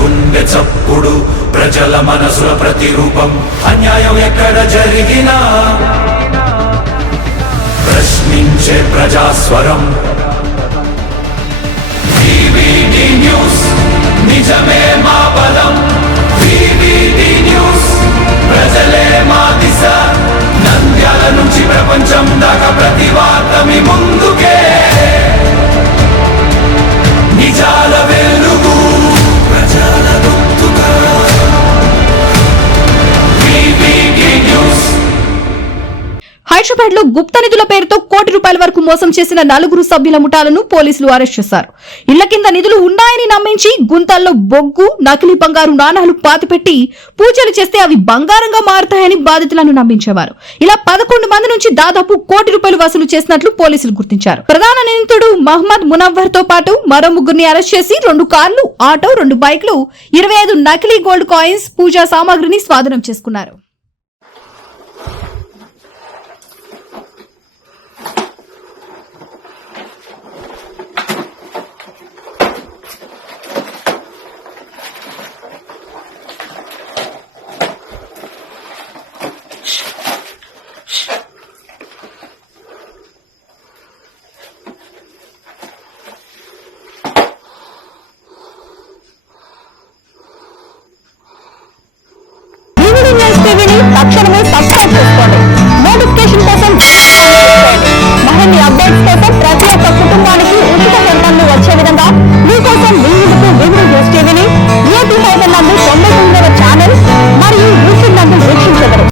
గుండె చప్పుడు ప్రజల మనసుల ప్రతిరూపం అన్యాయం ఎక్కడ జరిగినా ప్రశ్నించే ప్రజాస్వరం VVD న్యూస్ నిజమే మా బలం VVD న్యూస్ ప్రజలే మా దిశ నంద్యాల నుంచి ప్రపంచం దాకా ప్రతి వార్త మీ ముందుకే నిజాల వెలుగు ప్రజల గొంతుగా VVD న్యూస్. హైదరాబాద్ లో గుప్త నిధుల పేరుతో కోటి రూపాయల వరకు మోసం చేసిన 4 సభ్యుల ముఠాలను పోలీసులు అరెస్ట్ చేశారు. ఇళ్ల కింద నిధులు ఉన్నాయని నమ్మించి గుంతల్లో బొగ్గు నకిలీ బంగారు నాణాలు పాతిపెట్టి పూజలు చేస్తే అవి బంగారంగా మారుతాయని బాధితులను నమ్మించేవారు. ఇలా 11 మంది నుంచి దాదాపు కోటి రూపాయలు వసూలు చేసినట్లు పోలీసులు గుర్తించారు. ప్రధాన నిందితుడు మహమ్మద్ మునవ్వర్ తో పాటు మరో 3 అరెస్ట్ చేసి 2 కార్లు, ఆటో, 2 బైక్లు, 25 నకిలీ గోల్డ్ కాయిన్స్, పూజా సామాగ్రిని స్వాధీనం చేసుకున్నారు.